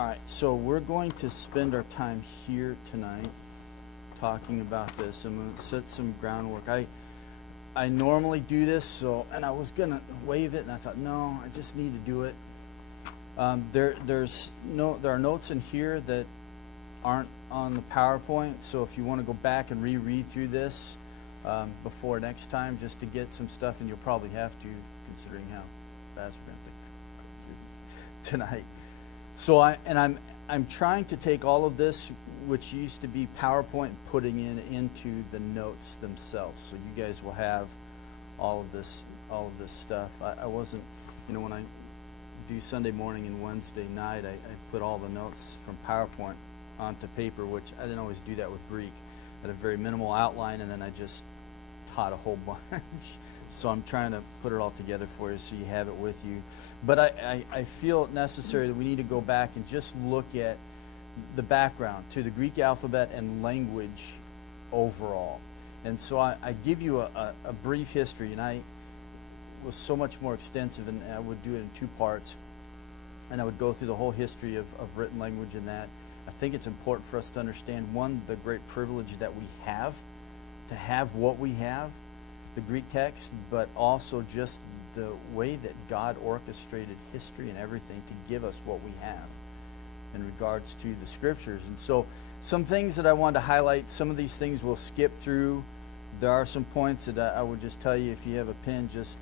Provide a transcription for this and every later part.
All right, so we're going to spend our time here tonight talking about this. I'm going to set some groundwork. I normally do this, and I was going to waive it, and I thought, no, I just need to do it. There are notes in here that aren't on the PowerPoint, so if you want to go back and reread through this before next time, just to get some stuff, and you'll probably have to, considering how fast we're going to go through this tonight. So I'm trying to take all of this, which used to be PowerPoint, and putting it into the notes themselves. So you guys will have all of this stuff. I wasn't, when I do Sunday morning and Wednesday night, I put all the notes from PowerPoint onto paper, which I didn't always do that with Greek. I had a very minimal outline, and then I just taught a whole bunch. So I'm trying to put it all together for you so you have it with you. But I feel it necessary that we need to go back and just look at the background to the Greek alphabet and language overall. And so I give you a brief history, and I was so much more extensive, and I would do it in two parts. And I would go through the whole history of written language and that. I think it's important for us to understand, one, the great privilege that we have to have what we have, the Greek text, but also just the way that God orchestrated history and everything to give us what we have in regards to the scriptures. And so some things that I wanted to highlight, some of these things we'll skip through. There are some points that I would just tell you, if you have a pen, just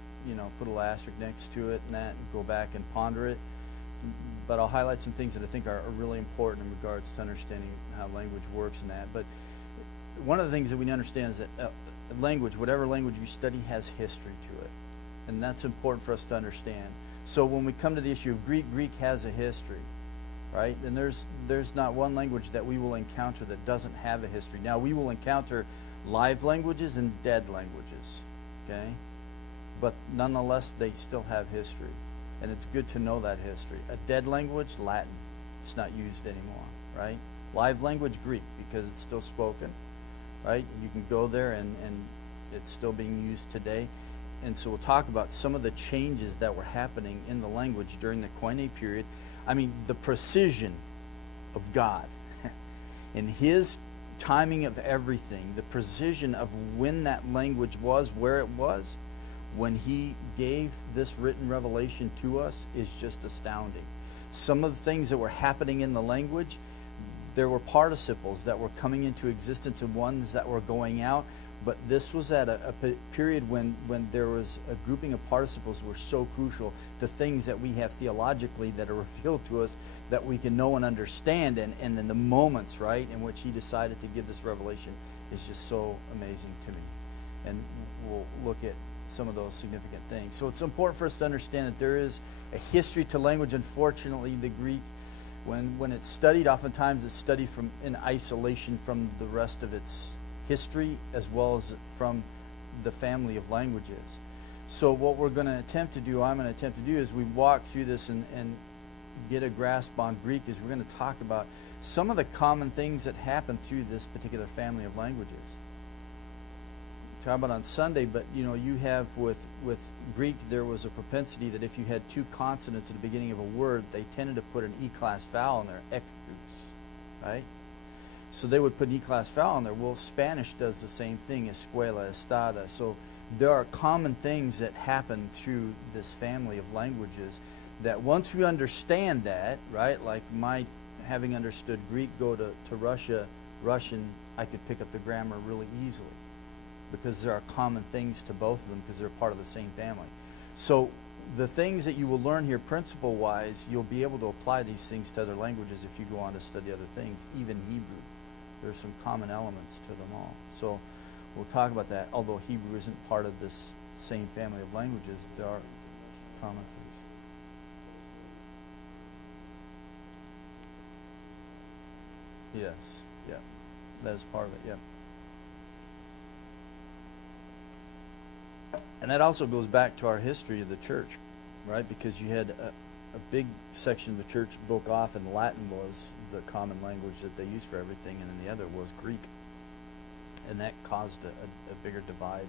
put a little asterisk next to it and that, and go back and ponder it. But I'll highlight some things that I think are really important in regards to understanding how language works and that. But one of the things that we need to understand is that language, whatever language you study, has history to it. And that's important for us to understand. So when we come to the issue of Greek, Greek has a history, right? And there's not one language that we will encounter that doesn't have a history. Now, we will encounter live languages and dead languages, okay? But nonetheless, they still have history. And it's good to know that history. A dead language, Latin. It's not used anymore, right? Live language, Greek, because it's still spoken, right? You can go there and it's still being used today. And so we'll talk about some of the changes that were happening in the language during the Koine period. I mean, the precision of God and His timing of everything, the precision of when that language was, where it was, when He gave this written revelation to us, is just astounding. Some of the things that were happening in the language, there were participles that were coming into existence and ones that were going out. But this was at a period when there was a grouping of participles were so crucial to things that we have theologically that are revealed to us that we can know and understand. And in the moments, right, in which He decided to give this revelation is just so amazing to me. And we'll look at some of those significant things. So it's important for us to understand that there is a history to language. Unfortunately, the Greek, when it's studied, oftentimes it's studied in isolation from the rest of its history, as well as from the family of languages. So what I'm going to attempt to do, is we walk through this and get a grasp on Greek, is we're going to talk about some of the common things that happen through this particular family of languages. Talk about on Sunday, but you have with Greek, there was a propensity that if you had two consonants at the beginning of a word, they tended to put an E-class vowel in there, ectus, right? So they would put an E-class vowel in there. Well, Spanish does the same thing, escuela, estada. So there are common things that happen through this family of languages that once we understand that, right, like my having understood Greek, go to Russian, I could pick up the grammar really easily because there are common things to both of them because they're part of the same family. So the things that you will learn here principle-wise, you'll be able to apply these things to other languages if you go on to study other things, even Hebrew. There's some common elements to them all. So we'll talk about that. Although Hebrew isn't part of this same family of languages, there are common things. Yes, yeah. That is part of it, yeah. And that also goes back to our history of the church, right? Because you had a big section of the church broke off, and Latin was the common language that they used for everything, and then the other was Greek. And that caused a bigger divide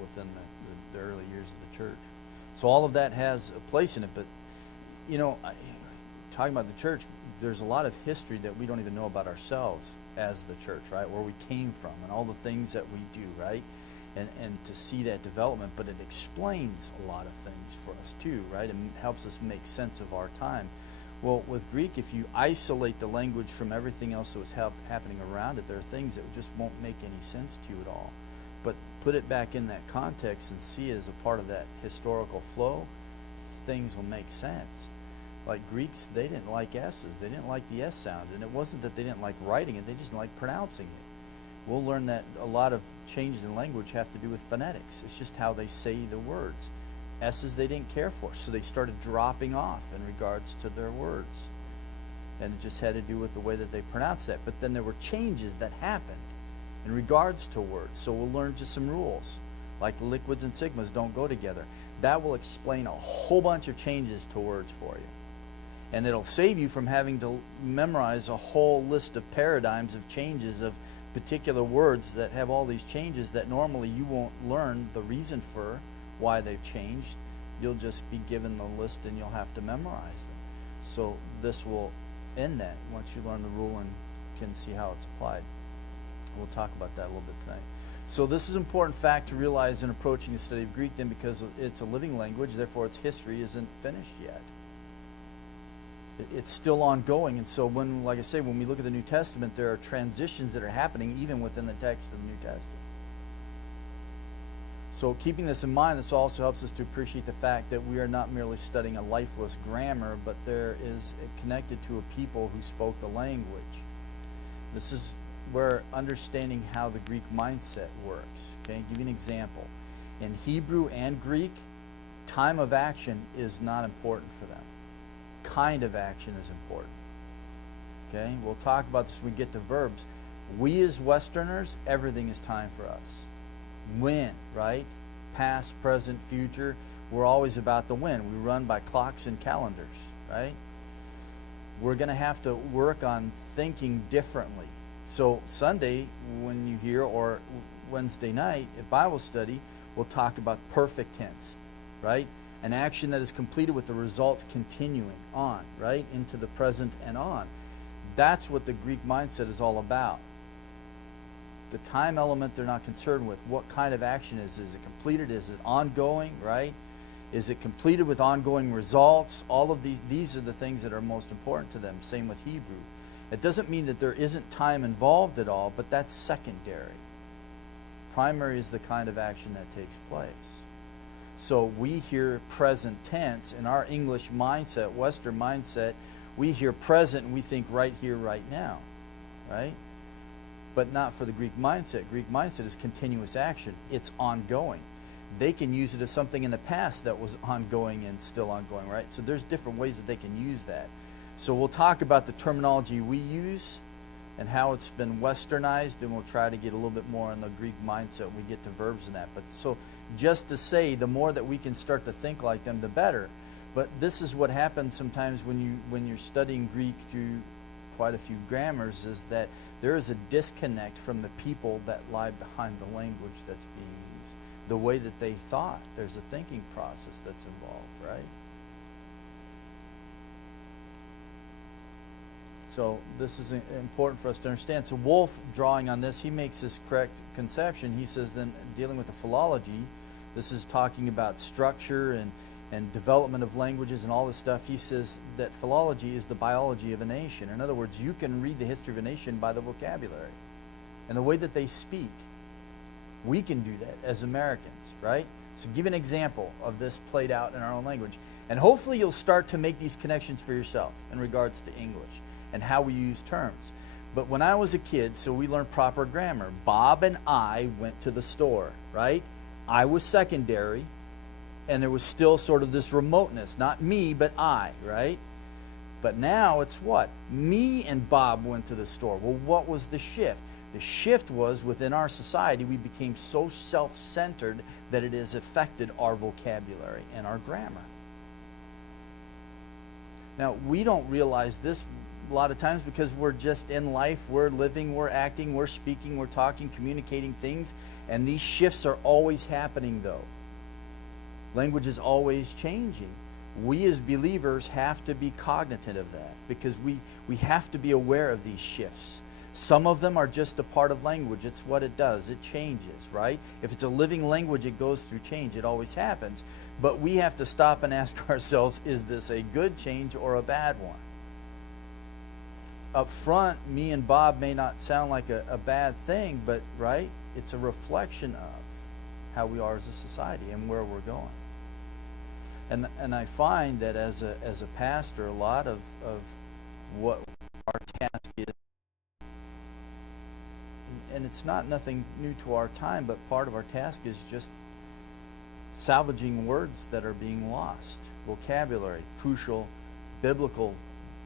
within the early years of the church. So all of that has a place in it, but talking about the church, there's a lot of history that we don't even know about ourselves as the church, right? Where we came from and all the things that we do, right? And to see that development, but it explains a lot of things for us too, right? And helps us make sense of our time. Well, with Greek, if you isolate the language from everything else that was happening around it, there are things that just won't make any sense to you at all. But put it back in that context and see it as a part of that historical flow, things will make sense. Like Greeks, they didn't like S's. They didn't like the S sound. And it wasn't that they didn't like writing it, they just didn't like pronouncing it. We'll learn that a lot of changes in language have to do with phonetics. It's just how they say the words. S's they didn't care for, so they started dropping off in regards to their words. And it just had to do with the way that they pronounced that. But then there were changes that happened in regards to words. So we'll learn just some rules, like liquids and sigmas don't go together. That will explain a whole bunch of changes to words for you. And it'll save you from having to memorize a whole list of paradigms of changes of particular words that have all these changes that normally you won't learn the reason for why they've changed. You'll just be given the list and you'll have to memorize them. So this will end that once you learn the rule and can see how it's applied. We'll talk about that a little bit tonight. So this is an important fact to realize in approaching the study of Greek then, because it's a living language, therefore its history isn't finished yet. It's still ongoing, and so when, like I say, when we look at the New Testament, there are transitions that are happening even within the text of the New Testament. So keeping this in mind, this also helps us to appreciate the fact that we are not merely studying a lifeless grammar, but there is connected to a people who spoke the language. This is where understanding how the Greek mindset works. Okay, I'll give you an example. In Hebrew and Greek, time of action is not important for them. Kind of action is important. Okay, we'll talk about this when we get to verbs. We as Westerners, everything is time for us. When, right? Past, present, future. We're always about the when. We run by clocks and calendars, right? We're going to have to work on thinking differently. So Sunday, when you hear, or Wednesday night at Bible study, we'll talk about perfect tense, right? An action that is completed with the results continuing on, right? Into the present and on. That's what the Greek mindset is all about. The time element they're not concerned with. What kind of action is it? Is it completed? Is it ongoing, right? Is it completed with ongoing results? All of these are the things that are most important to them. Same with Hebrew. It doesn't mean that there isn't time involved at all, but that's secondary. Primary is the kind of action that takes place. So we hear present tense in our English mindset, Western mindset, we hear present and we think right here, right now, right? But not for the Greek mindset. Greek mindset is continuous action. It's ongoing. They can use it as something in the past that was ongoing and still ongoing, right? So there's different ways that they can use that. So we'll talk about the terminology we use and how it's been westernized, and we'll try to get a little bit more on the Greek mindset when we get to verbs and that. But so just to say, the more that we can start to think like them, the better. But this is what happens sometimes when you're studying Greek through quite a few grammars, is that there is a disconnect from the people that lie behind the language that's being used. The way that they thought. There's a thinking process that's involved, right? So this is important for us to understand. So Wolf, drawing on this, he makes this correct conception. He says then, dealing with the philology, this is talking about structure and development of languages and all this stuff. He says that philology is the biology of a nation. In other words, you can read the history of a nation by the vocabulary and the way that they speak. We can do that as Americans, right? So give an example of this played out in our own language. And hopefully you'll start to make these connections for yourself in regards to English and how we use terms. But when I was a kid, so we learned proper grammar. Bob and I went to the store, right? I was secondary, and there was still sort of this remoteness. Not me, but I, right? But now it's what? Me and Bob went to the store. Well, what was the shift? The shift was within our society, we became so self-centered that it has affected our vocabulary and our grammar. Now, we don't realize this a lot of times because we're just in life, we're living, we're acting, we're speaking, we're talking, communicating things, and these shifts are always happening though. Language is always changing. we as believers have to be cognizant of that, because we have to be aware of these shifts. Some of them are just a part of language. It's what it does. It changes, right? If it's a living language, it goes through change. It always happens. But we have to stop and ask ourselves, is this a good change or a bad one? Up front, me and Bob may not sound like a bad thing, but, right, it's a reflection of how we are as a society and where we're going. And I find that as a pastor, a lot of what our task is, and it's not nothing new to our time, but part of our task is just salvaging words that are being lost, vocabulary, crucial biblical,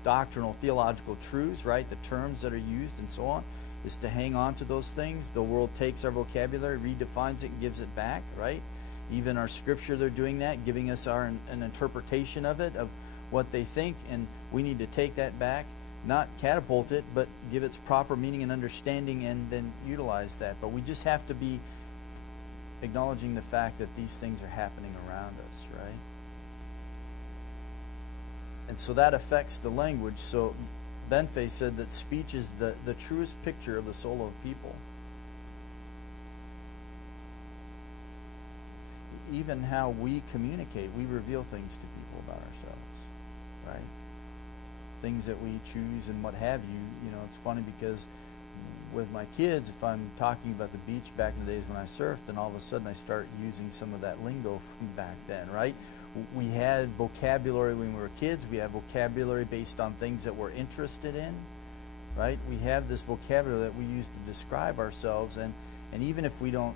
doctrinal, theological truths, right? The terms that are used and so on, is to hang on to those things. The world takes our vocabulary, redefines it, and gives it back, right? Even our scripture, they're doing that, giving us an interpretation of it, of what they think, and we need to take that back, not catapult it, but give its proper meaning and understanding, and then utilize that. But we just have to be acknowledging the fact that these things are happening around us, right? And so that affects the language. So Benfei said that speech is the truest picture of the soul of people. Even how we communicate, we reveal things to people about ourselves, right? Things that we choose and what have you. You know, it's funny because with my kids, if I'm talking about the beach back in the days when I surfed, and all of a sudden I start using some of that lingo from back then, right? We had vocabulary when we were kids. We have vocabulary based on things that we're interested in, right? We have this vocabulary that we use to describe ourselves, and even if we don't,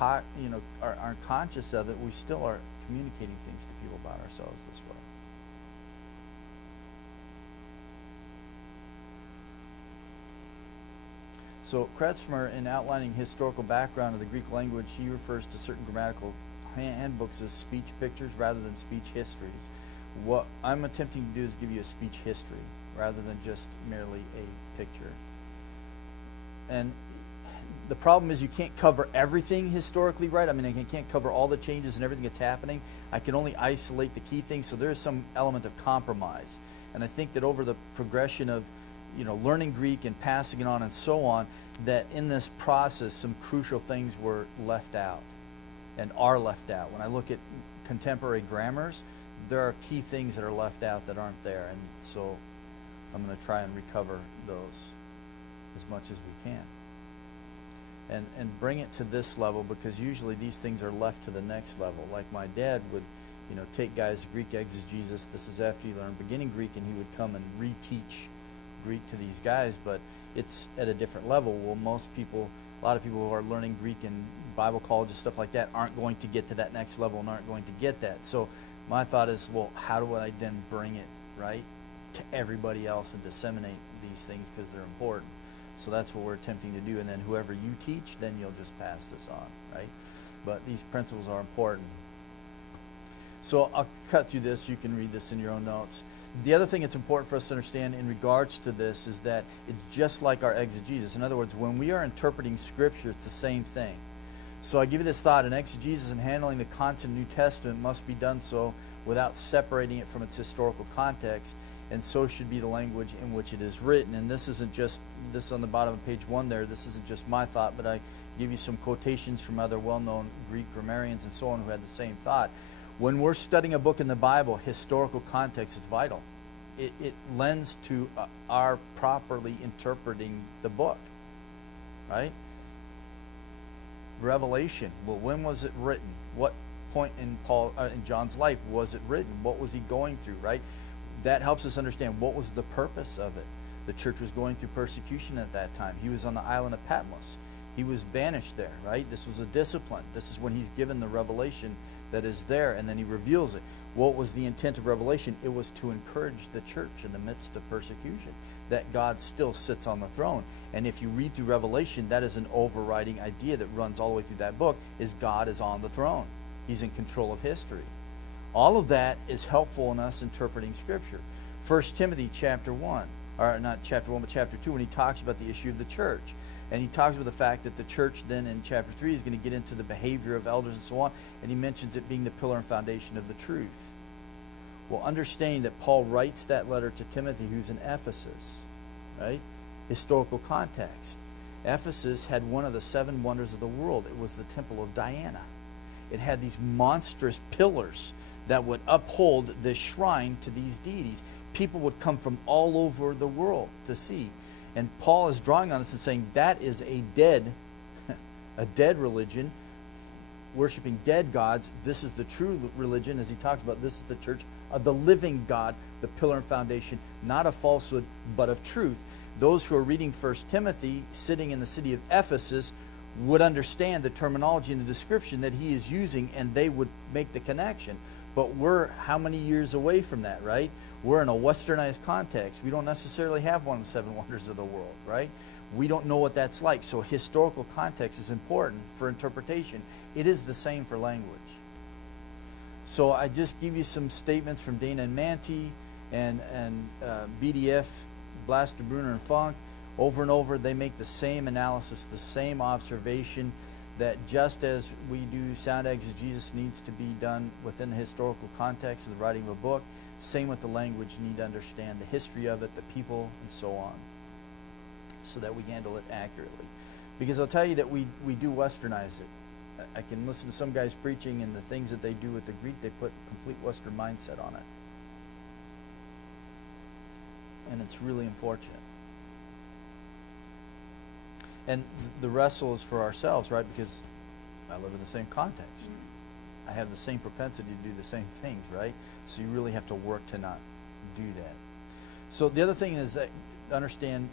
aren't conscious of it, we still are communicating things to people about ourselves this way. So Kretzmer, in outlining historical background of the Greek language, he refers to certain grammatical handbooks as speech pictures rather than speech histories. What I'm attempting to do is give you a speech history rather than just merely a picture. And the problem is you can't cover everything historically, right? I mean, I can't cover all the changes and everything that's happening. I can only isolate the key things, so there is some element of compromise. And I think that over the progression of, learning Greek and passing it on and so on, that in this process, some crucial things were left out and are left out. When I look at contemporary grammars, there are key things that are left out that aren't there. And so I'm going to try and recover those as much as we can. And bring it to this level, because usually these things are left to the next level. Like my dad would, take guys Greek exegesis. This is after you learn beginning Greek, and he would come and reteach Greek to these guys, but it's at a different level. Well, a lot of people who are learning Greek in Bible college and stuff like that aren't going to get to that next level and aren't going to get that. So my thought is, well, how do I then bring it, right, to everybody else and disseminate these things because they're important? So that's what we're attempting to do. And then whoever you teach, then you'll just pass this on, right? But these principles are important. So I'll cut through this. You can read this in your own notes. The other thing that's important for us to understand in regards to this is that it's just like our exegesis. In other words, when we are interpreting Scripture, it's the same thing. So I give you this thought: in exegesis and handling the content of the New Testament must be done so without separating it from its historical context, and so should be the language in which it is written. And this isn't just, this on the bottom of page 1 there, this isn't just my thought, but I give you some quotations from other well-known Greek grammarians and so on who had the same thought. When we're studying a book in the Bible, historical context is vital. It lends to our properly interpreting the book, right? Revelation, well, when was it written? What point in John's life was it written? What was he going through, right? That helps us understand what was the purpose of it. The church was going through persecution at that time. He was on the island of Patmos. He was banished there, right? This was a discipline. This is when he's given the revelation that is there, and then he reveals it. What was the intent of Revelation? It was to encourage the church in the midst of persecution, that God still sits on the throne. And if you read through Revelation, that is an overriding idea that runs all the way through that book, is God is on the throne. He's in control of history. All of that is helpful in us interpreting Scripture. 1 Timothy chapter 1, or not chapter 1, but chapter 2, when he talks about the issue of the church. And he talks about the fact that the church then in chapter 3 is going to get into the behavior of elders and so on. And he mentions it being the pillar and foundation of the truth. Well, understanding that Paul writes that letter to Timothy, who's in Ephesus, right? Historical context. Ephesus had one of the 7 wonders of the world. It was the temple of Diana. It had these monstrous pillars that would uphold the shrine to these deities. People would come from all over the world to see. And Paul is drawing on this and saying that is a dead religion, worshiping dead gods. This is the true religion, as he talks about. This is the church of the living God, the pillar and foundation, not of falsehood, but of truth. Those who are reading 1 Timothy, sitting in the city of Ephesus, would understand the terminology and the description that he is using, and they would make the connection. But we're how many years away from that, right? We're in a westernized context. We don't necessarily have one of the 7 wonders of the world, right? We don't know what that's like. So historical context is important for interpretation. It is the same for language. So I just give you some statements from Dana and Manti and BDF, Blaster, Bruner, and Funk. Over and over, they make the same analysis, the same observation, that just as we do sound exegesis needs to be done within the historical context of the writing of a book, same with the language. You need to understand the history of it, the people, and so on, so that we handle it accurately. Because I'll tell you that we do westernize it. I can listen to some guys preaching, and the things that they do with the Greek, they put complete Western mindset on it. And it's really unfortunate. And the wrestle is for ourselves, right? Because I live in the same context. I have the same propensity to do the same things, right? So you really have to work to not do that. So the other thing is that understand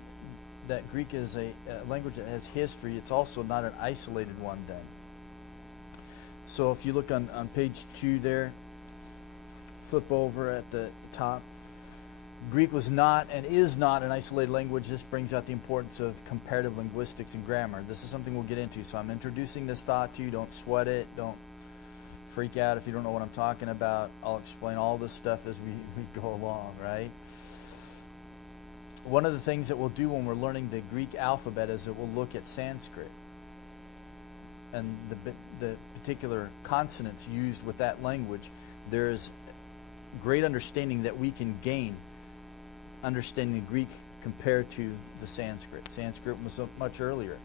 that Greek is a language that has history. It's also not an isolated one then. So if you look on page 2 there, flip over at the top. Greek was not and is not an isolated language. This brings out the importance of comparative linguistics and grammar. This is something we'll get into. So I'm introducing this thought to you. Don't sweat it. Don't freak out if you don't know what I'm talking about. I'll explain all this stuff as we go along, right? One of the things that we'll do when we're learning the Greek alphabet is that we'll look at Sanskrit and the particular consonants used with that language. There's great understanding that we can gain understanding the Greek compared to the Sanskrit. Sanskrit was much earlier,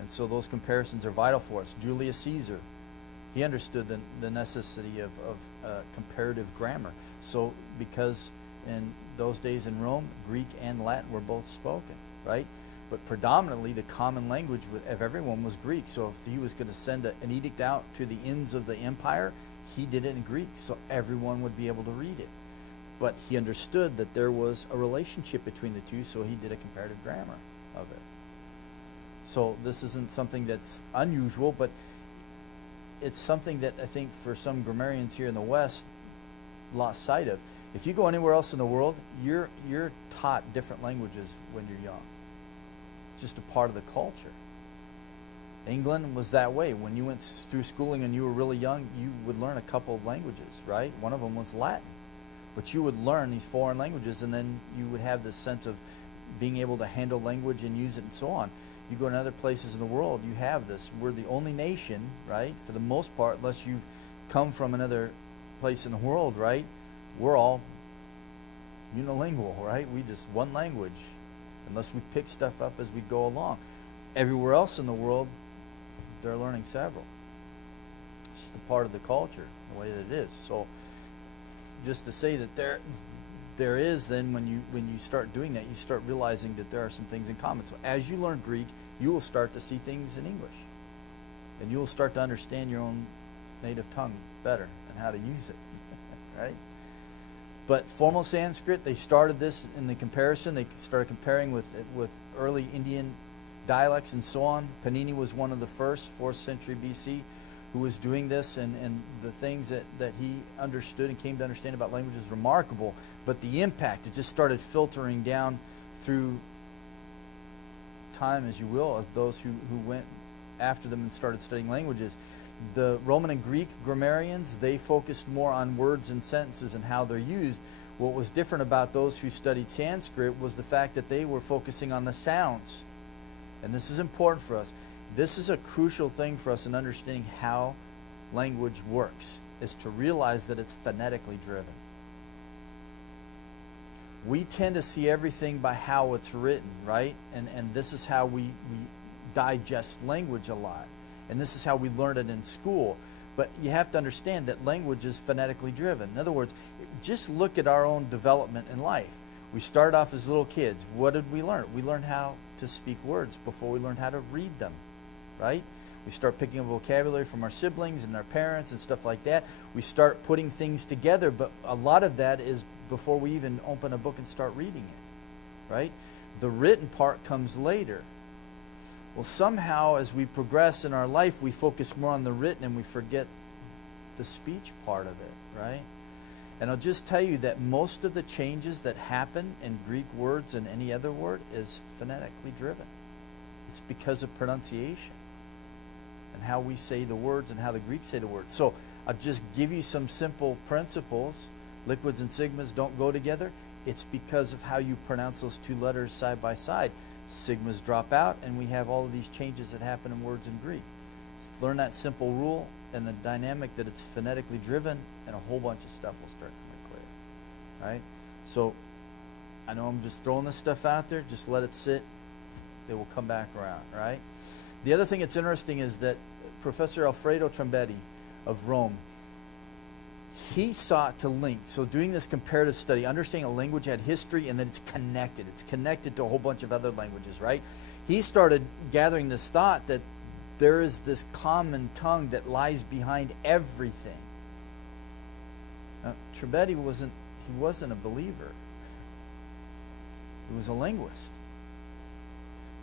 and so those comparisons are vital for us. Julius Caesar, he understood the necessity of comparative grammar. So because in those days in Rome, Greek and Latin were both spoken, right? But predominantly the common language of everyone was Greek. So if he was going to send an edict out to the ends of the empire, he did it in Greek so everyone would be able to read it. But he understood that there was a relationship between the two, so he did a comparative grammar of it. So this isn't something that's unusual, but it's something that I think for some grammarians here in the West lost sight of. If you go anywhere else in the world, you're taught different languages when you're young. It's just a part of the culture. England was that way. When you went through schooling and you were really young, you would learn a couple of languages, right? One of them was Latin. But you would learn these foreign languages, and then you would have this sense of being able to handle language and use it and so on. You go to other places in the world, you have this. We're the only nation, right, for the most part, unless you've come from another place in the world, right? We're all unilingual, right? We just one language, unless we pick stuff up as we go along. Everywhere else in the world, they're learning several. It's just a part of the culture, the way that it is. So just to say that there is then when you start doing that, you start realizing that there are some things in common. So as you learn Greek, you will start to see things in English. And you will start to understand your own native tongue better and how to use it, right? But formal Sanskrit, they started this in the comparison. They started comparing with early Indian dialects and so on. Panini was one of the first, 4th century BC, who was doing this, and the things that he understood and came to understand about language is remarkable. But the impact, it just started filtering down through time, as you will, as those who went after them and started studying languages. The Roman and Greek grammarians, they focused more on words and sentences and how they're used. What was different about those who studied Sanskrit was the fact that they were focusing on the sounds. And this is important for us. This is a crucial thing for us in understanding how language works, is to realize that it's phonetically driven. we tend to see everything by how it's written, right? And this is how we digest language a lot. And this is how we learn it in school. But you have to understand that language is phonetically driven. In other words, just look at our own development in life. We start off as little kids. What did we learn? We learned how to speak words before we learned how to read them, right? We start picking up vocabulary from our siblings and our parents and stuff like that. We start putting things together, but a lot of that is before we even open a book and start reading it, right? The written part comes later. Well, somehow as we progress in our life, we focus more on the written and we forget the speech part of it, right? And I'll just tell you that most of the changes that happen in Greek words and any other word is phonetically driven. It's because of pronunciation and how we say the words and how the Greeks say the words. So I'll just give you some simple principles. Liquids and sigmas don't go together. It's because of how you pronounce those two letters side by side. Sigmas drop out, and we have all of these changes that happen in words in Greek. Just learn that simple rule and the dynamic that it's phonetically driven, and a whole bunch of stuff will start coming clear, right? So I know I'm just throwing this stuff out there. Just let it sit. It will come back around, right? The other thing that's interesting is that Professor Alfredo Trombetti of Rome, he sought to link, so doing this comparative study, understanding a language had history and that it's connected. It's connected to a whole bunch of other languages, right? He started gathering this thought that there is this common tongue that lies behind everything. Now, Trombetti wasn't a believer. He was a linguist.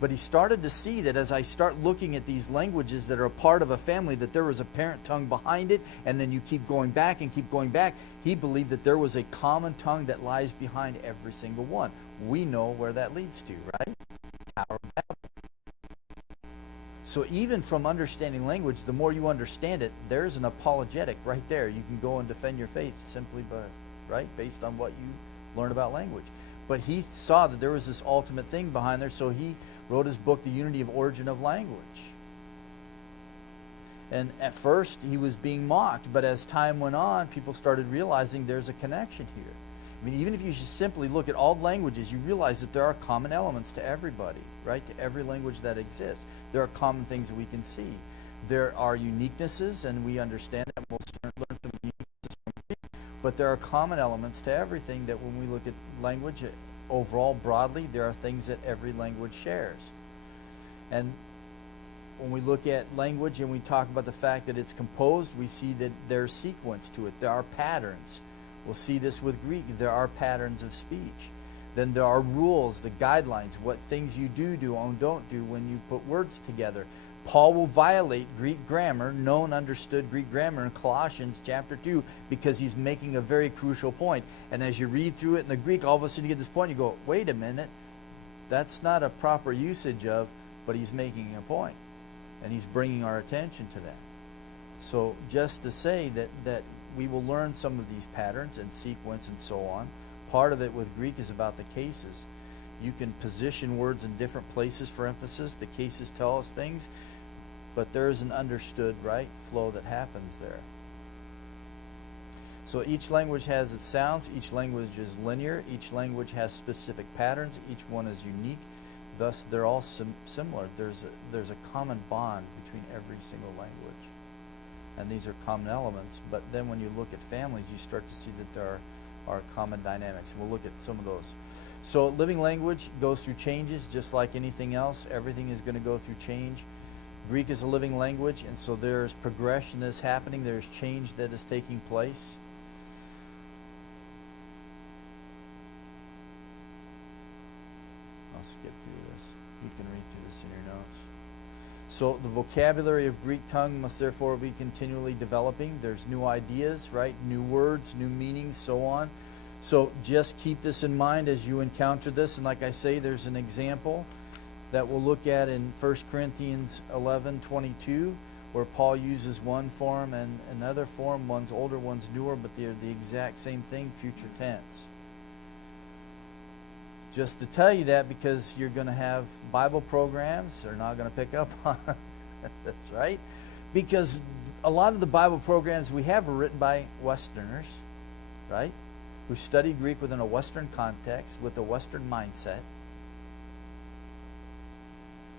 But he started to see that as I start looking at these languages that are a part of a family, that there was a parent tongue behind it, and then you keep going back and keep going back. He believed that there was a common tongue that lies behind every single one. We know where that leads to, right? Tower of Babel. So even from understanding language, the more you understand it, there's an apologetic right there. You can go and defend your faith simply by, right, based on what you learn about language. But he saw that there was this ultimate thing behind there, so he wrote his book, The Unity of Origin of Language. And at first, he was being mocked, but as time went on, people started realizing there's a connection here. I mean, even if you just simply look at all languages, you realize that there are common elements to everybody, right? To every language that exists. There are common things that we can see. There are uniquenesses, and we understand that. We'll learn some uniquenesses from Greek, but there are common elements to everything that when we look at language, overall, broadly, there are things that every language shares. And when we look at language and we talk about the fact that it's composed, we see that there's sequence to it. There are patterns. We'll see this with Greek. There are patterns of speech. Then there are rules, the guidelines, what things you do and don't do when you put words together. Paul will violate Greek grammar, known, understood Greek grammar in Colossians chapter 2 because he's making a very crucial point. And as you read through it in the Greek, all of a sudden you get this point, you go, wait a minute, that's not a proper usage of, but he's making a point. And he's bringing our attention to that. So just to say that we will learn some of these patterns and sequence and so on. Part of it with Greek is about the cases. You can position words in different places for emphasis. The cases tell us things, but there is an understood, right, flow that happens there. So each language has its sounds. Each language is linear. Each language has specific patterns. Each one is unique. Thus, they're all similar. There's a common bond between every single language. And these are common elements. But then when you look at families, you start to see that there are common dynamics. We'll look at some of those. So living language goes through changes just like anything else. Everything is going to go through change. Greek is a living language, and so there's progression that's happening. There's change that is taking place. I'll skip through this. You can read through this in your notes. So the vocabulary of Greek tongue must therefore be continually developing. There's new ideas, right? New words, new meanings, so on. So just keep this in mind as you encounter this. And like I say, there's an example that we'll look at in 1 Corinthians 11:22, where Paul uses one form and another form. One's older, one's newer, but they're the exact same thing, future tense. Just to tell you that because you're going to have Bible programs, they're not going to pick up on it. That's right. Because a lot of the Bible programs we have are written by Westerners, right? who studied Greek within a Western context with a Western mindset.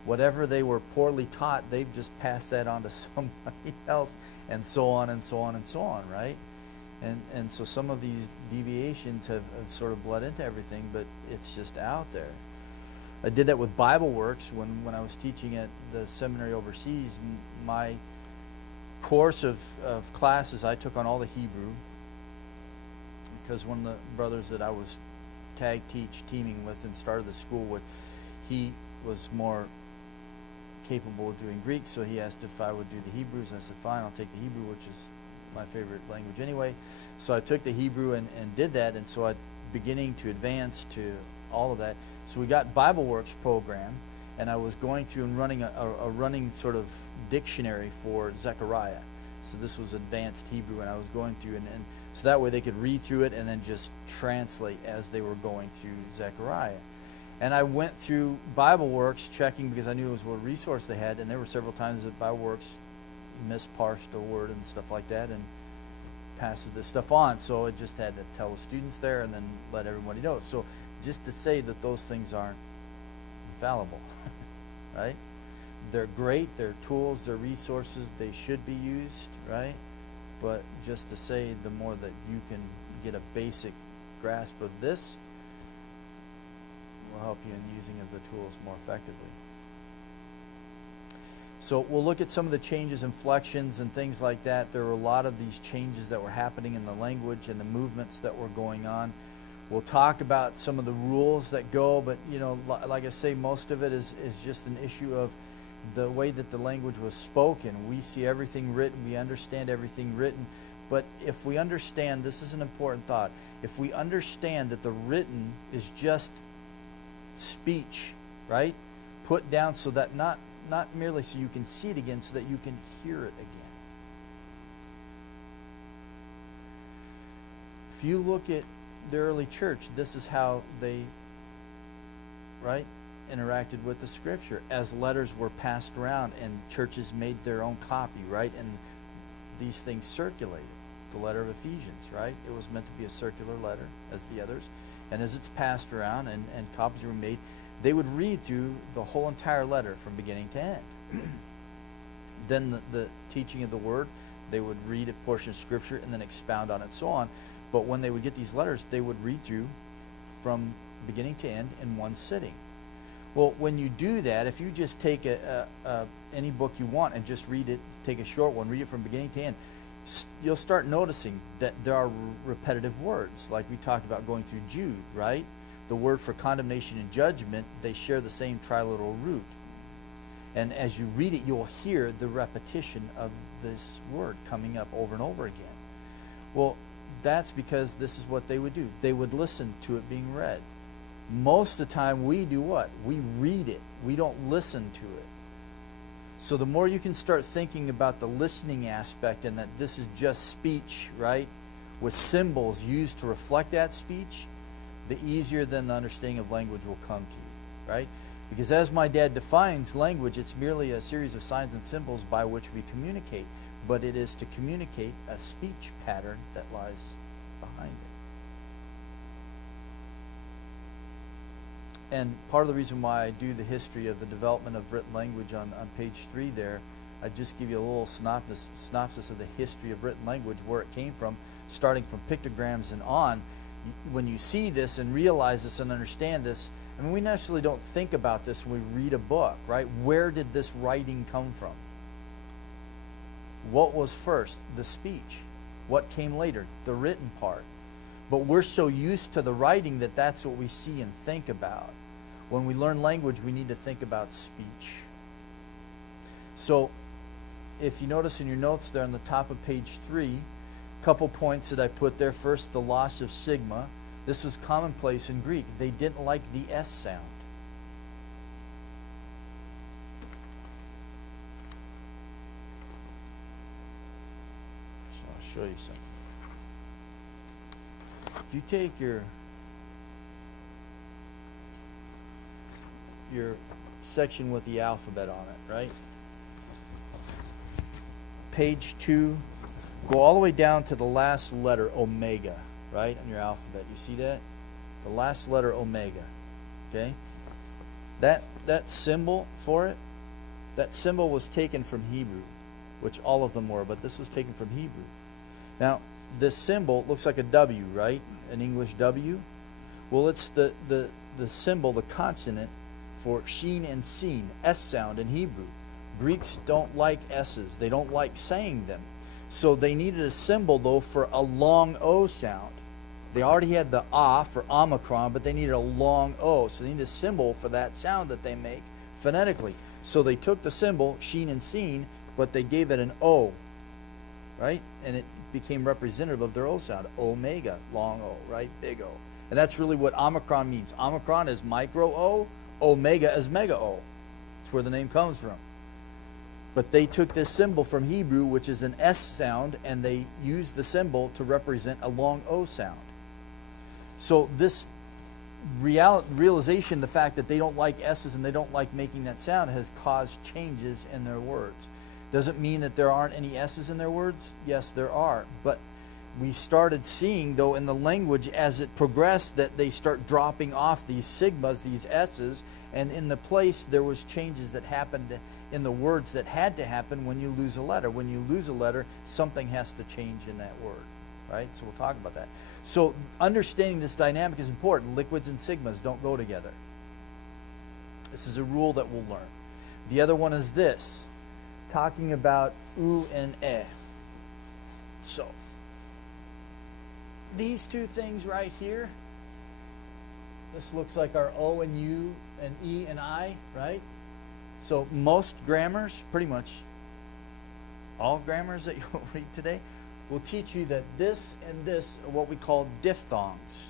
Whatever they were poorly taught, they've just passed that on to somebody else, and so on and so on and so on, right? And so some of these deviations have sort of bled into everything, but it's just out there. I did that with Bible Works when I was teaching at the seminary overseas. My course of classes, I took on all the Hebrew, because one of the brothers that I was teaming with and started the school with, he was more capable of doing Greek, so he asked if I would do the Hebrews, and I said, fine, I'll take the Hebrew, which is my favorite language anyway. So I took the Hebrew and did that, and so I beginning to advance to all of that. So we got Bible Works program, and I was going through and running a running sort of dictionary for Zechariah. So this was advanced Hebrew, and I was going through, and so that way they could read through it and then just translate as they were going through Zechariah. And I went through Bible Works checking, because I knew it was what resource they had, and there were several times that Bible Works misparsed a word and stuff like that and passes this stuff on. So it just had to tell the students there and then let everybody know. So just to say that those things aren't infallible, right? They're great, they're tools, they're resources, they should be used, right? But just to say, the more that you can get a basic grasp of this, will help you in using of the tools more effectively. So we'll look at some of the changes, inflections, and things like that. There were a lot of these changes that were happening in the language and the movements that were going on. We'll talk about some of the rules that go, but like I say, most of it is just an issue of the way that the language was spoken. We see everything written, we understand everything written, but if we understand, this is an important thought, if we understand that the written is just speech, right? Put down so that not merely so you can see it again, so that you can hear it again. If you look at the early church, this is how they, right, interacted with the scripture, as letters were passed around and churches made their own copy, right? And these things circulated. The letter of Ephesians, right? It was meant to be a circular letter as the others. And as it's passed around and copies were made, they would read through the whole entire letter from beginning to end. Then the teaching of the word, they would read a portion of scripture and then expound on it, so on. But when they would get these letters, they would read through from beginning to end in one sitting. Well, when you do that, if you just take any book you want and just read it, take a short one, read it from beginning to end, you'll start noticing that there are repetitive words, like we talked about going through Jude, right? The word for condemnation and judgment, they share the same triliteral root. And as you read it, you'll hear the repetition of this word coming up over and over again. Well, that's because this is what they would do. They would listen to it being read. Most of the time we do what? We read it. We don't listen to it. So the more you can start thinking about the listening aspect, and that this is just speech, right, with symbols used to reflect that speech, the easier then the understanding of language will come to you, right? Because as my dad defines language, it's merely a series of signs and symbols by which we communicate, but it is to communicate a speech pattern that lies behind it. And part of the reason why I do the history of the development of written language on page 3 there, I just give you a little synopsis of the history of written language, where it came from, starting from pictograms and on. When you see this and realize this and understand this, I mean, we necessarily don't think about this when we read a book, right? Where did this writing come from? What was first? The speech. What came later? The written part. But we're so used to the writing that that's what we see and think about. When we learn language, we need to think about speech. So if you notice in your notes there on the top of page 3, a couple points that I put there. First, the loss of sigma. This was commonplace in Greek. They didn't like the S sound. So I'll show you something. If you take your section with the alphabet on it, right? Page 2, go all the way down to the last letter, omega. right, on your alphabet. You see that? The last letter, omega. Okay? That symbol for it, that symbol was taken from Hebrew, which all of them were, but this was taken from Hebrew. Now, this symbol looks like a W, right? An English W. Well, it's the symbol, the consonant for sheen and seen, S sound in Hebrew. Greeks don't like S's. They don't like saying them. So they needed a symbol, though, for a long O sound. They already had the ah for omicron, but they needed a long O. So they needed a symbol for that sound that they make phonetically. So they took the symbol, sheen and seen, but they gave it an O, right? And it became representative of their O sound. Omega, long O, right? Big O. And that's really what omicron means. Omicron is micro O. Omega is mega O. That's where the name comes from. But they took this symbol from Hebrew, which is an S sound, and they used the symbol to represent a long O sound. So this realization, the fact that they don't like S's and they don't like making that sound, has caused changes in their words. Doesn't mean that there aren't any S's in their words. Yes, there are. But we started seeing, though, in the language as it progressed, that they start dropping off these sigmas, these S's, and in the place there was changes that happened in the words that had to happen when you lose a letter. When you lose a letter, something has to change in that word, right? So we'll talk about that. So understanding this dynamic is important. Liquids and sigmas don't go together. This is a rule that we'll learn. The other one is this, talking about u and e. So these two things right here, this looks like our O and U and E and I, right? So most grammars, pretty much all grammars that you'll read today, will teach you that this and this are what we call diphthongs.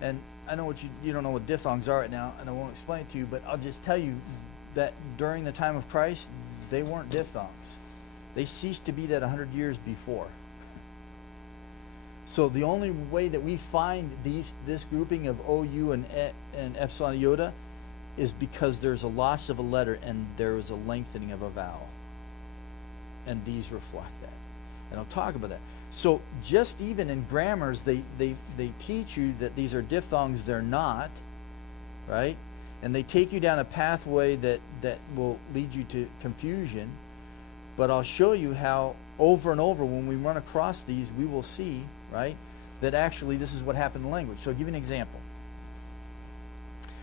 And I know you don't know what diphthongs are right now, and I won't explain it to you, but I'll just tell you that during the time of Christ, they weren't diphthongs. They ceased to be that 100 years before. So the only way that we find this grouping of OU and epsilon iota is because there's a loss of a letter and there is a lengthening of a vowel. And these reflect that. And I'll talk about that. So just even in grammars, they teach you that these are diphthongs. They're not, right? And they take you down a pathway that will lead you to confusion. But I'll show you how over and over when we run across these, we will see, right, that actually this is what happened in language. So I'll give you an example.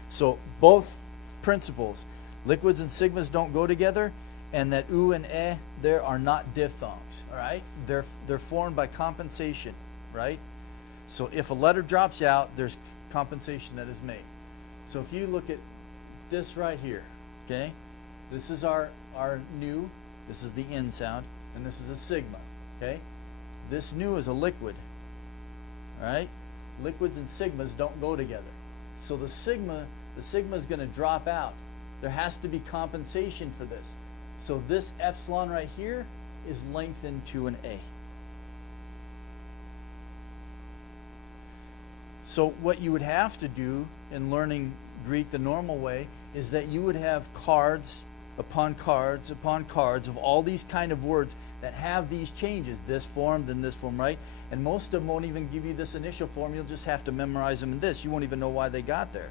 So both principles, liquids and sigmas don't go together, and that u and e there are not diphthongs, all right? They're formed by compensation, right? So if a letter drops out, there's compensation that is made. So if you look at this right here, okay? This is our nu, this is the N sound, and this is a sigma, okay? This nu is a liquid, all right? Liquids and sigmas don't go together. So the sigma is going to drop out. There has to be compensation for this. So this epsilon right here is lengthened to an A. So what you would have to do in learning Greek the normal way is that you would have cards upon cards upon cards of all these kind of words that have these changes, this form, then this form, right? And most of them won't even give you this initial form. You'll just have to memorize them in this. You won't even know why they got there.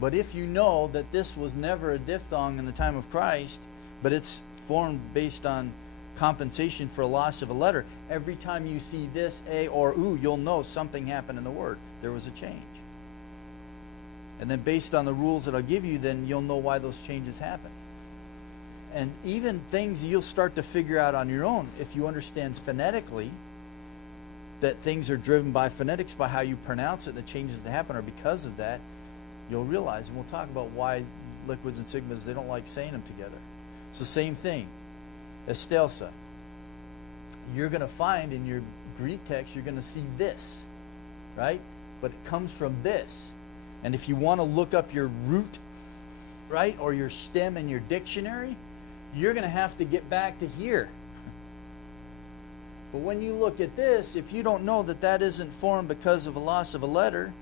But if you know that this was never a diphthong in the time of Christ, but it's formed based on compensation for a loss of a letter, every time you see this a or u, you'll know something happened in the word. There was a change. And then based on the rules that I'll give you, then you'll know why those changes happen. And even things you'll start to figure out on your own if you understand phonetically that things are driven by phonetics, by how you pronounce it, and the changes that happen are because of that, you'll realize, and we'll talk about why liquids and sigmas, they don't like saying them together. So same thing, estelsa. You're going to find in your Greek text, you're going to see this, right? But it comes from this. And if you want to look up your root, right, or your stem in your dictionary, you're going to have to get back to here. But when you look at this, if you don't know that that isn't formed because of a loss of a letter,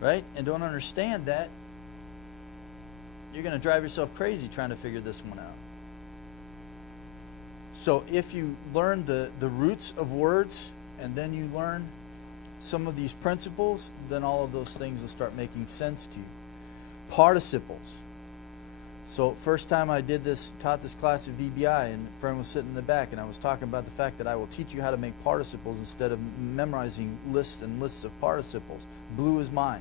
right, and don't understand that, you're going to drive yourself crazy trying to figure this one out. So if you learn the roots of words, and then you learn some of these principles, then all of those things will start making sense to you. Participles. So first time I taught this class at VBI, and a friend was sitting in the back, and I was talking about the fact that I will teach you how to make participles instead of memorizing lists and lists of participles. Blew his mind.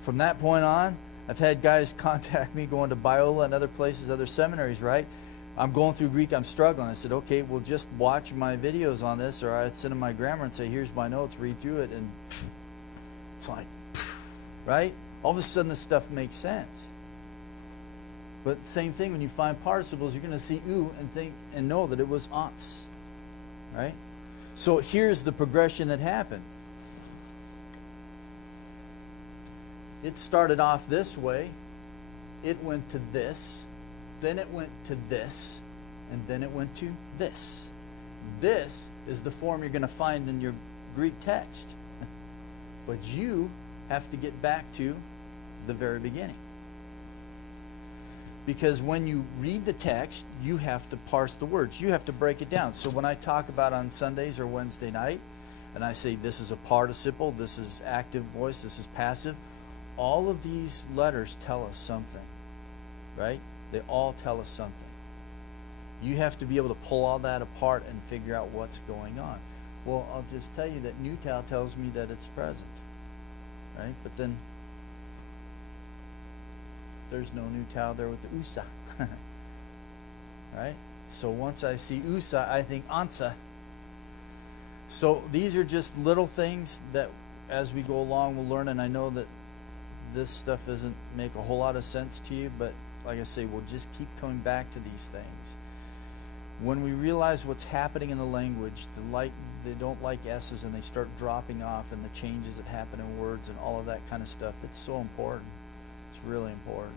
From that point on, I've had guys contact me going to Biola and other places, other seminaries, right? I'm going through Greek, I'm struggling. I said, okay, well, just watch my videos on this, or I'd send them my grammar and say, here's my notes, read through it, and it's like, right? All of a sudden, this stuff makes sense. But same thing, when you find participles, you're going to see oo and think and know that it was aunts, right? So here's the progression that happened. It started off this way. It went to this. Then it went to this. And then it went to this. This is the form you're going to find in your Greek text. But you have to get back to the very beginning. Because when you read the text, you have to parse the words. You have to break it down. So when I talk about on Sundays or Wednesday night, and I say this is a participle, this is active voice, this is passive, all of these letters tell us something, right? They all tell us something. You have to be able to pull all that apart and figure out what's going on. Well, I'll just tell you that Newtown tells me that it's present, right? But then there's no Newtown there with the USA, right? So once I see USA, I think ansa. So these are just little things that as we go along we'll learn, and I know that this stuff doesn't make a whole lot of sense to you, but like I say, we'll just keep coming back to these things. When we realize what's happening in the language, they don't like S's and they start dropping off, and the changes that happen in words and all of that kind of stuff, it's so important. It's really important.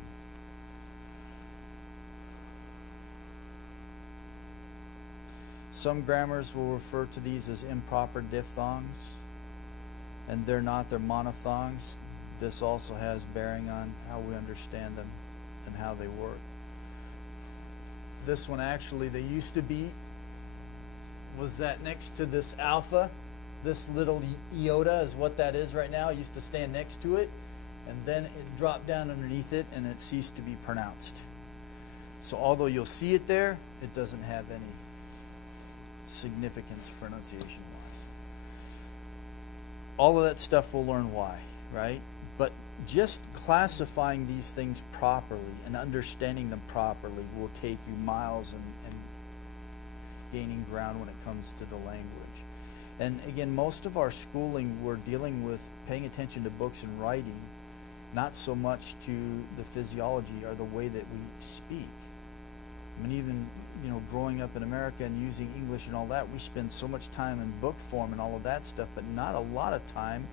Some grammars will refer to these as improper diphthongs, and they're not, they're monophthongs. This also has bearing on how we understand them and how they work. This one actually, they used to be, was that next to this alpha, this little iota is what that is right now. It used to stand next to it, and then it dropped down underneath it and it ceased to be pronounced. So although you'll see it there, it doesn't have any significance pronunciation-wise. All of that stuff we'll learn why, right? But just classifying these things properly and understanding them properly will take you miles and gaining ground when it comes to the language. And again, most of our schooling, we're dealing with paying attention to books and writing, not so much to the physiology or the way that we speak. I mean, even, growing up in America and using English and all that, we spend so much time in book form and all of that stuff, but not a lot of time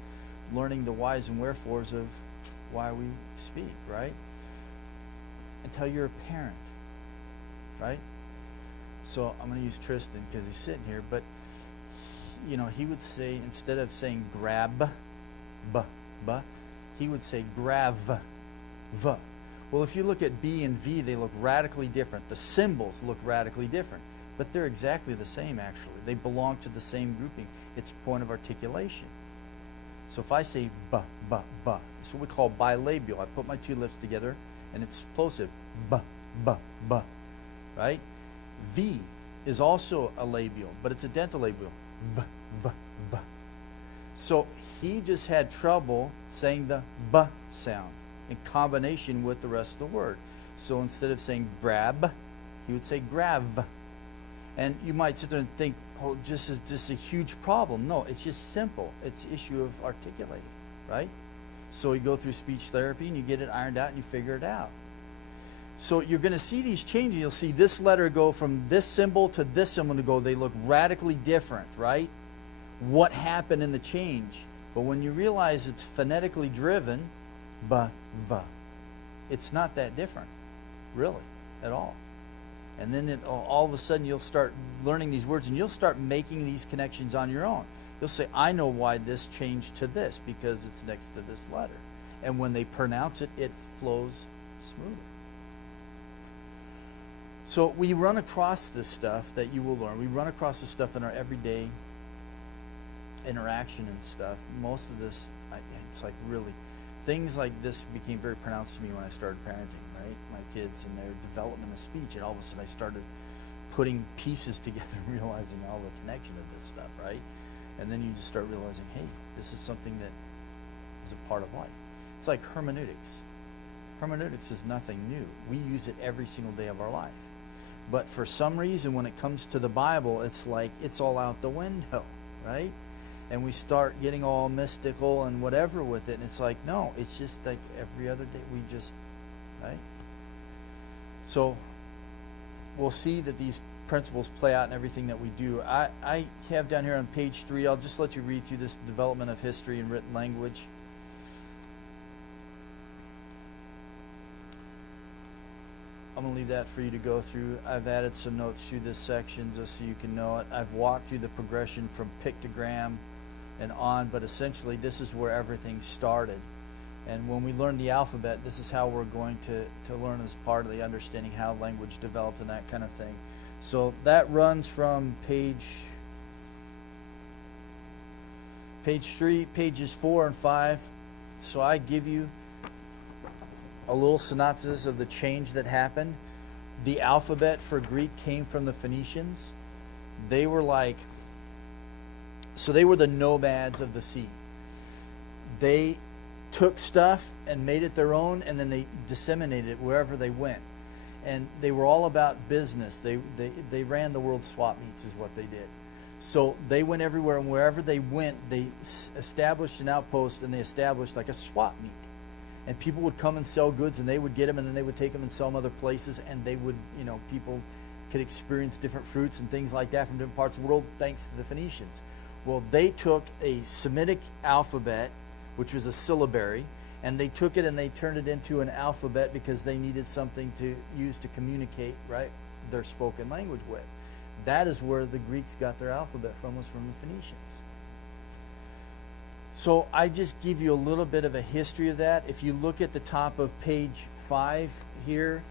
learning the whys and wherefores of why we speak, right? Until you're a parent, right? So I'm going to use Tristan because he's sitting here, but he would say, instead of saying grab, he would say grav, v. Well, if you look at B and V, they look radically different. The symbols look radically different, but they're exactly the same, actually. They belong to the same grouping. It's point of articulation. So if I say b, it's what we call bilabial. I put my two lips together, and it's plosive, b, right? V is also a labial, but it's a dental labial, v. So he just had trouble saying the b sound in combination with the rest of the word. So instead of saying grab, he would say grav. And you might sit there and think, oh, this is a huge problem. No, it's just simple. It's an issue of articulating, right? So you go through speech therapy and you get it ironed out and you figure it out. So you're going to see these changes. You'll see this letter go from this symbol to this symbol to go. They look radically different, right? What happened in the change? But when you realize it's phonetically driven, it's not that different, really, at all. And then all of a sudden you'll start learning these words and you'll start making these connections on your own. You'll say, I know why this changed to this because it's next to this letter. And when they pronounce it, it flows smoother. So we run across this stuff that you will learn. We run across this stuff in our everyday interaction and stuff, most of this, it's like really, things like this became very pronounced to me when I started parenting, right? My kids and their development of speech, and all of a sudden I started putting pieces together and realizing all the connection of this stuff, right? And then you just start realizing, hey, this is something that is a part of life. It's like hermeneutics. Hermeneutics is nothing new. We use it every single day of our life. But for some reason, when it comes to the Bible, it's like it's all out the window, right? And we start getting all mystical and whatever with it. And it's like, no, it's just like every other day. We just, right? So we'll see that these principles play out in everything that we do. I have down here on page 3, I'll just let you read through this development of history and written language. I'm going to leave that for you to go through. I've added some notes through this section just so you can know it. I've walked through the progression from pictogram and on, but essentially this is where everything started. And when we learn the alphabet, this is how we're going to learn as part of the understanding how language developed and that kind of thing. So that runs from page 3, pages 4 and 5. So I give you a little synopsis of the change that happened. The alphabet for Greek came from the Phoenicians. They were they were the nomads of the sea. They took stuff and made it their own, and then they disseminated it wherever they went. And they were all about business. They ran the world swap meets is what they did. So they went everywhere, and wherever they went, they established an outpost, and they established like a swap meet. And people would come and sell goods, and they would get them, and then they would take them and sell them other places, and they would, people could experience different fruits and things like that from different parts of the world thanks to the Phoenicians. Well, they took a Semitic alphabet, which was a syllabary, and they took it and they turned it into an alphabet because they needed something to use to communicate, right, their spoken language with. That is where the Greeks got their alphabet from, was from the Phoenicians. So I just give you a little bit of a history of that. If you look at the top of page 5 here,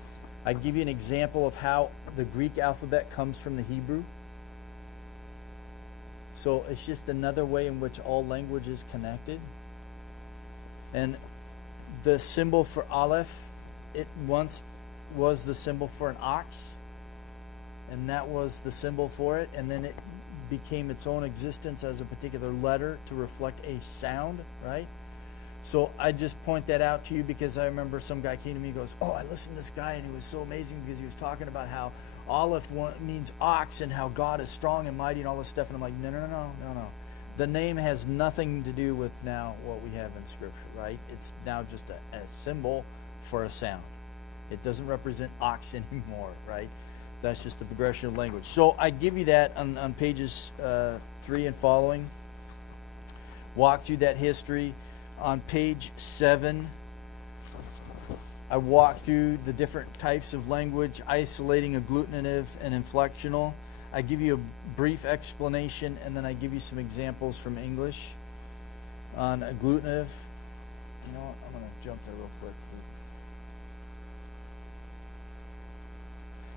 I give you an example of how the Greek alphabet comes from the Hebrew. So it's just another way in which all language is connected. And the symbol for Aleph, it once was the symbol for an ox, and that was the symbol for it, and then it became its own existence as a particular letter to reflect a sound, right? So I just point that out to you because I remember some guy came to me and goes, oh, I listened to this guy and he was so amazing because he was talking about how Aleph means ox and how God is strong and mighty and all this stuff. And I'm like, no. The name has nothing to do with now what we have in Scripture, right? It's now just a symbol for a sound. It doesn't represent ox anymore, right? That's just the progression of language. So I give you that on pages 3 and following. Walk through that history. On page 7, I walk through the different types of language, isolating, agglutinative, and inflectional. I give you a brief explanation, and then I give you some examples from English on agglutinative. You know what? I'm going to jump there real quick.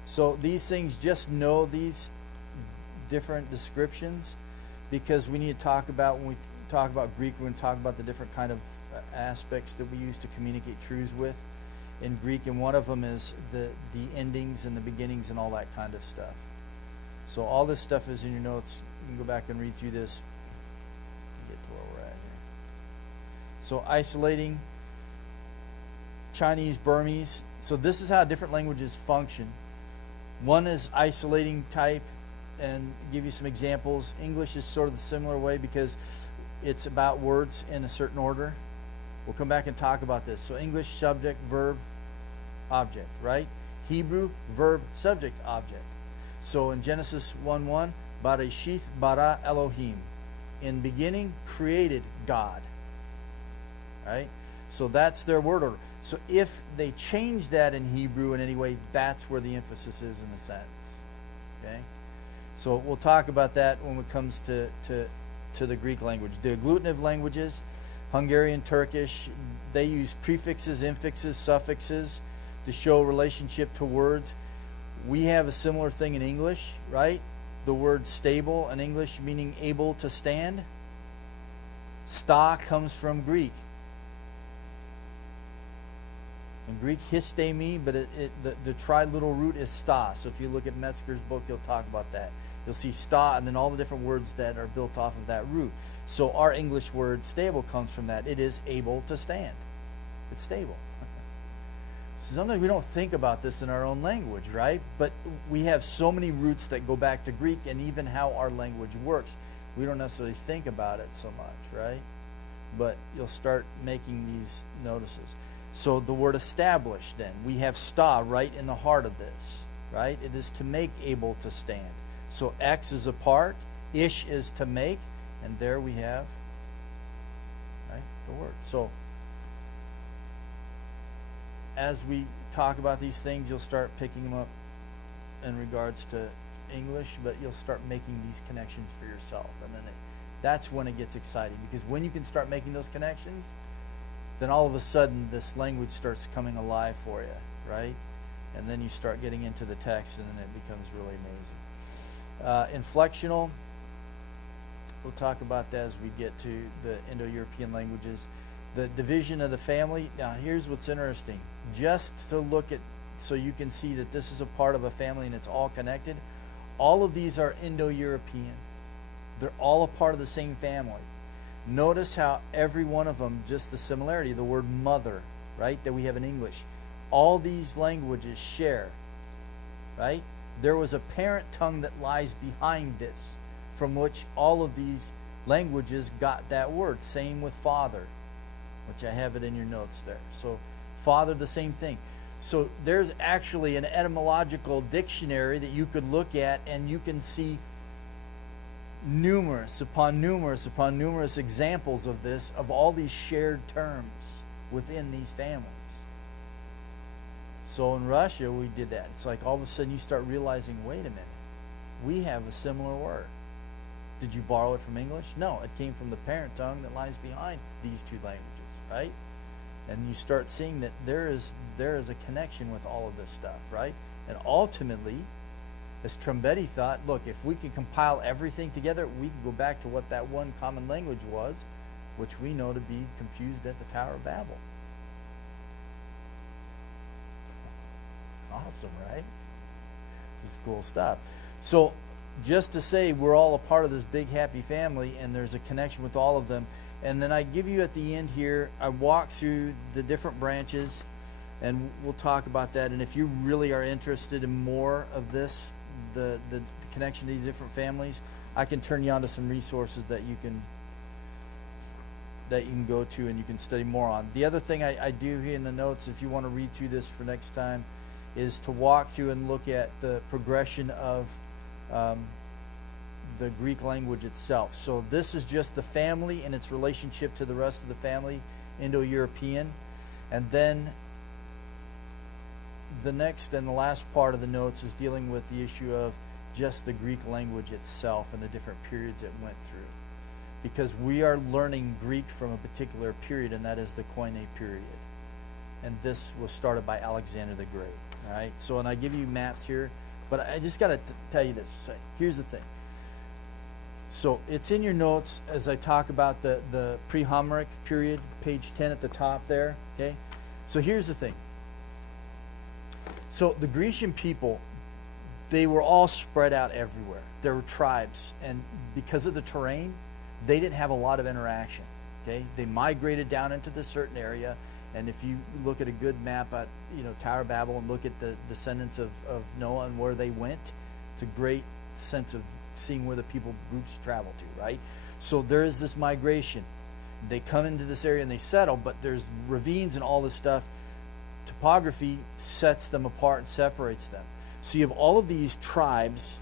So these things, just know these different descriptions, because we need to talk about, when we talk about Greek, we're going to talk about the different kind of aspects that we use to communicate truths with in Greek, and one of them is the endings and the beginnings and all that kind of stuff. So all this stuff is in your notes. You can go back and read through this. Get to where we're at here. So isolating, Chinese, Burmese. So this is how different languages function. One is isolating type, and give you some examples. English is sort of the similar way because it's about words in a certain order. We'll come back and talk about this. So English, subject, verb, object, right? Hebrew, verb, subject, object. So in Genesis 1:1, Bareshith bara Elohim. In beginning, created God. Right? So that's their word order. So if they change that in Hebrew in any way, that's where the emphasis is in the sentence. Okay? So we'll talk about that when it comes to the Greek language. The agglutinative languages, Hungarian, Turkish, they use prefixes, infixes, suffixes to show relationship to words. We have a similar thing in English, right? The word stable in English meaning able to stand, Sta comes from Greek. In Greek, histemi, but the triliteral root is sta. So if you look at Metzger's book, he'll talk about that. You'll see sta and then all the different words that are built off of that root. So our English word stable comes from that. It is able to stand. It's stable. So sometimes we don't think about this in our own language, right? But we have so many roots that go back to Greek, and even how our language works, we don't necessarily think about it so much, right? But you'll start making these notices. So the word establish, then, we have sta right in the heart of this, right? It is to make, able to stand. So X is apart, ish is to make, and there we have, right, the word. So as we talk about these things, you'll start picking them up in regards to English, but you'll start making these connections for yourself. And then that's when it gets exciting, because when you can start making those connections, then all of a sudden this language starts coming alive for you, right? And then you start getting into the text, and then it becomes really amazing. Inflectional, we'll talk about that as we get to the Indo-European languages. The division of the family. Now here's what's interesting. Just to look at, so you can see that this is a part of a family and it's all connected. All of these are Indo-European. They're all a part of the same family. Notice how every one of them, just the similarity, the word mother, right, that we have in English. All these languages share, right? There was a parent tongue that lies behind this, from which all of these languages got that word. Same with father, which I have it in your notes there. So father, the same thing. So there's actually an etymological dictionary that you could look at, and you can see numerous upon numerous upon numerous examples of this, of all these shared terms within these families. So in Russia, we did that. It's like all of a sudden you start realizing, wait a minute, we have a similar word. Did you borrow it from English? No, it came from the parent tongue that lies behind these two languages, right? And you start seeing that there is a connection with all of this stuff, right? And ultimately, as Trombetti thought, look, if we can compile everything together, we can go back to what that one common language was, which we know to be confused at the Tower of Babel. Awesome, right? This is cool stuff. So just to say we're all a part of this big happy family, and there's a connection with all of them. And then I give you at the end here, I walk through the different branches, and we'll talk about that. And if you really are interested in more of this, the connection to these different families, I can turn you on to some resources that you can go to and you can study more on. The other thing I do here in the notes, if you want to read through this for next time, is to walk through and look at the progression of the Greek language itself. So this is just the family and its relationship to the rest of the family, Indo-European. And then the next and the last part of the notes is dealing with the issue of just the Greek language itself and the different periods it went through. Because we are learning Greek from a particular period, and that is the Koine period. And this was started by Alexander the Great. All right. So, and I give you maps here, but I just got to tell you this. Here's the thing. So it's in your notes as I talk about the pre-Homeric period, page 10 at the top there. Okay. So here's the thing. So the Grecian people, they were all spread out everywhere. There were tribes, and because of the terrain, they didn't have a lot of interaction. Okay. They migrated down into this certain area. And if you look at a good map at Tower of Babel and look at the descendants of Noah and where they went, it's a great sense of seeing where the people groups travel to, right? So there is this migration. They come into this area and they settle, but there's ravines and all this stuff. Topography sets them apart and separates them. So you have all of these tribes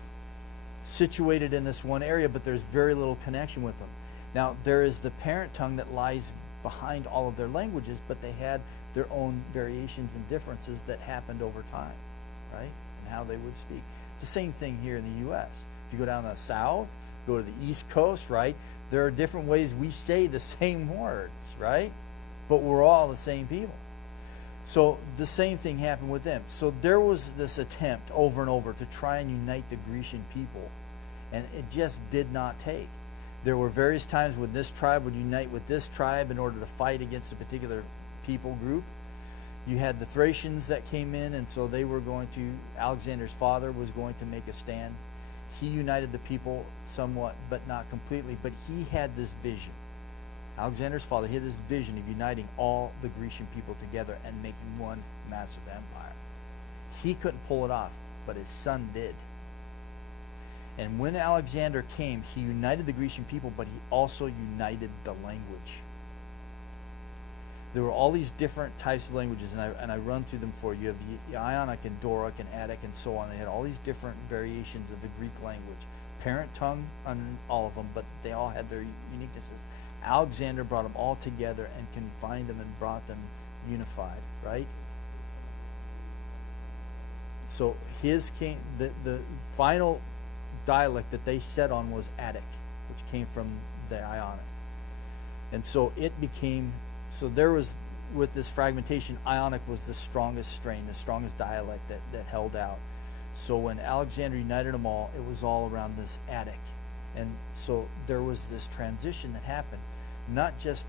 situated in this one area, but there's very little connection with them. Now, there is the parent tongue that lies behind all of their languages, but they had their own variations and differences that happened over time, right? And how they would speak. It's the same thing here in the U.S. If you go down to the south, go to the East Coast, right? There are different ways we say the same words, right? But we're all the same people. So the same thing happened with them. So there was this attempt over and over to try and unite the Grecian people, and it just did not take. There were various times when this tribe would unite with this tribe in order to fight against a particular people group. You had the Thracians that came in, and so they were going to, Alexander's father was going to make a stand. He united the people somewhat, but not completely. But he had this vision. Alexander's father, he had this vision of uniting all the Grecian people together and making one massive empire. He couldn't pull it off, but his son did. And when Alexander came, he united the Grecian people, but he also united the language. There were all these different types of languages, and I run through them for you. You have the Ionic and Doric and Attic and so on. They had all these different variations of the Greek language. Parent tongue on all of them, but they all had their uniquenesses. Alexander brought them all together and confined them and brought them unified, right? So his came, the final dialect that they set on was Attic, which came from the Ionic. And so it became, so there was, with this fragmentation, Ionic was the strongest strain, the strongest dialect that held out. So when Alexander united them all, it was all around this Attic. And so there was this transition that happened, not just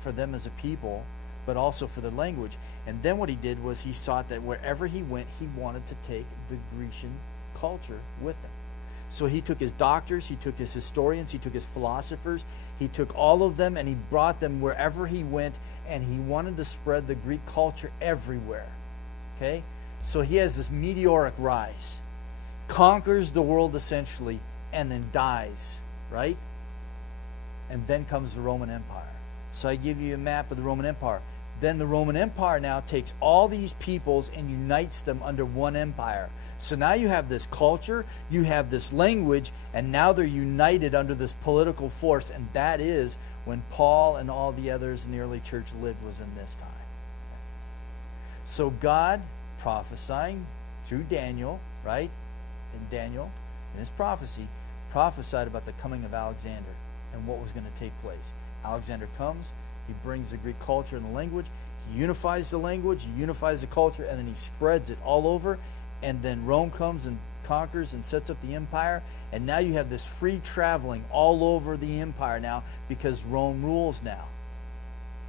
for them as a people, but also for their language. And then what he did was he sought that wherever he went, he wanted to take the Grecian culture with him. So he took his doctors, he took his historians, he took his philosophers, he took all of them and he brought them wherever he went, and he wanted to spread the Greek culture everywhere. Okay? So he has this meteoric rise, conquers the world essentially, and then dies, right? And then comes the Roman Empire. So I give you a map of the Roman Empire. Then the Roman Empire now takes all these peoples and unites them under one empire. So now you have this culture, you have this language, and now they're united under this political force, and that is when Paul and all the others in the early church lived, was in this time. So God, prophesying through Daniel, right? In Daniel, in his prophecy, prophesied about the coming of Alexander and what was going to take place. Alexander comes, he brings the Greek culture and the language, he unifies the language, he unifies the culture, and then he spreads it all over. And then Rome comes and conquers and sets up the empire. And now you have this free traveling all over the empire now, because Rome rules now.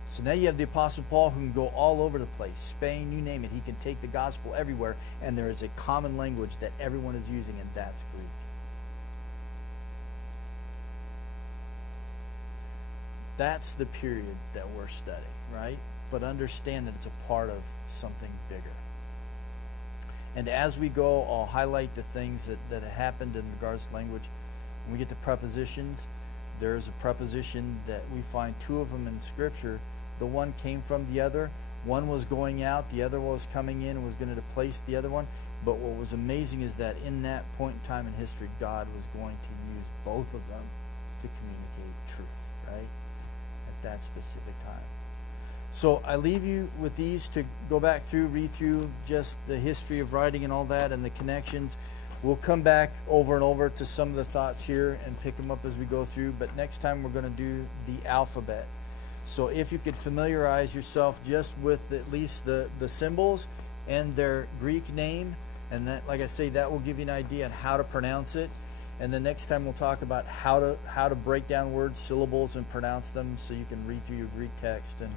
So now you have the Apostle Paul, who can go all over the place. Spain, you name it. He can take the gospel everywhere. And there is a common language that everyone is using, and that's Greek. That's the period that we're studying, right? But understand that it's a part of something bigger. And as we go, I'll highlight the things that happened in regards to language. When we get to prepositions, there's a preposition that we find two of them in Scripture. The one came from the other. One was going out, the other was coming in and was going to place the other one. But what was amazing is that in that point in time in history, God was going to use both of them to communicate truth, right? At that specific time. So I leave you with these to go back through, read through just the history of writing and all that and the connections. We'll come back over and over to some of the thoughts here and pick them up as we go through. But next time we're going to do the alphabet. So if you could familiarize yourself just with at least the symbols and their Greek name, and that, like I say, that will give you an idea on how to pronounce it. And then next time we'll talk about how to break down words, syllables, and pronounce them, so you can read through your Greek text and